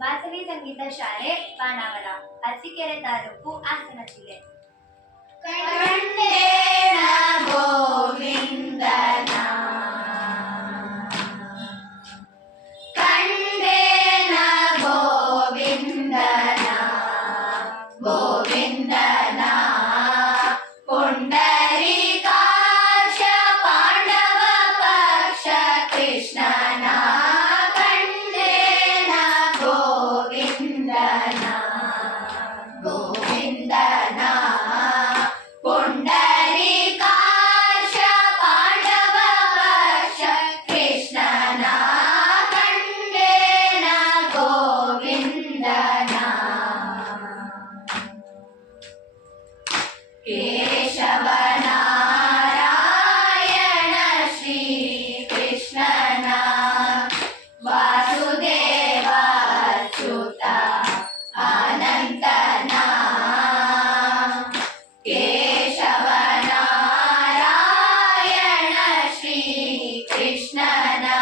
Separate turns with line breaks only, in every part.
ವಾಸವಿ ಸಂಗೀತ ಶಾಲೆ ಬಾಣಾವರ ಅರಸೀಕೆರೆ ತಾಲೂಕು ಹಾಸನ ಜಿಲ್ಲೆ.
Keshavnarayan श्रीकृष्णना। वासुदेवाच्युता अनन्तना Keshavnarayan श्रीकृष्णना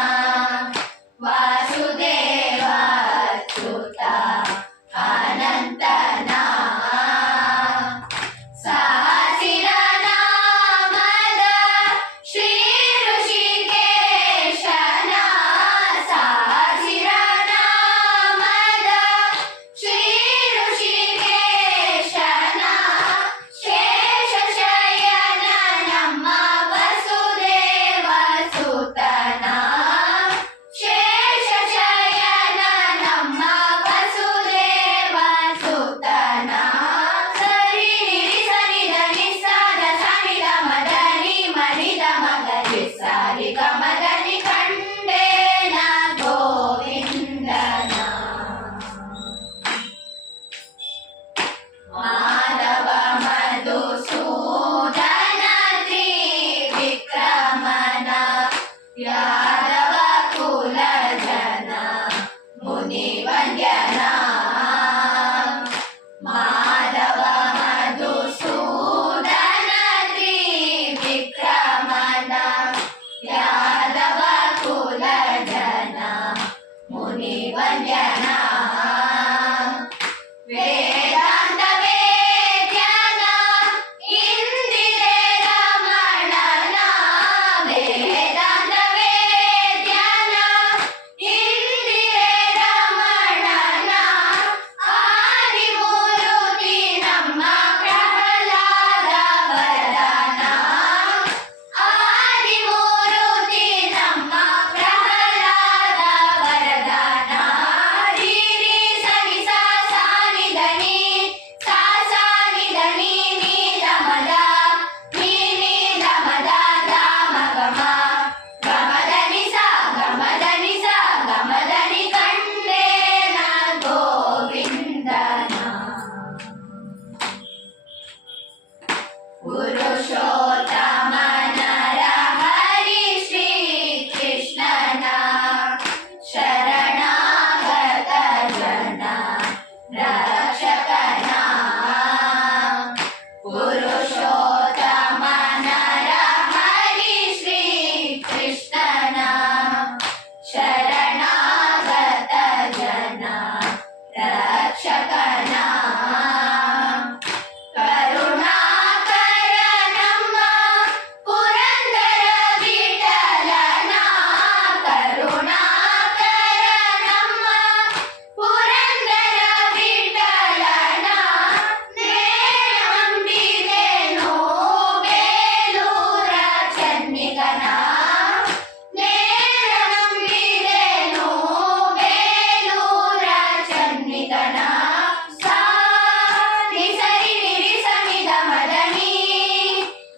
好吗 Would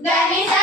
Then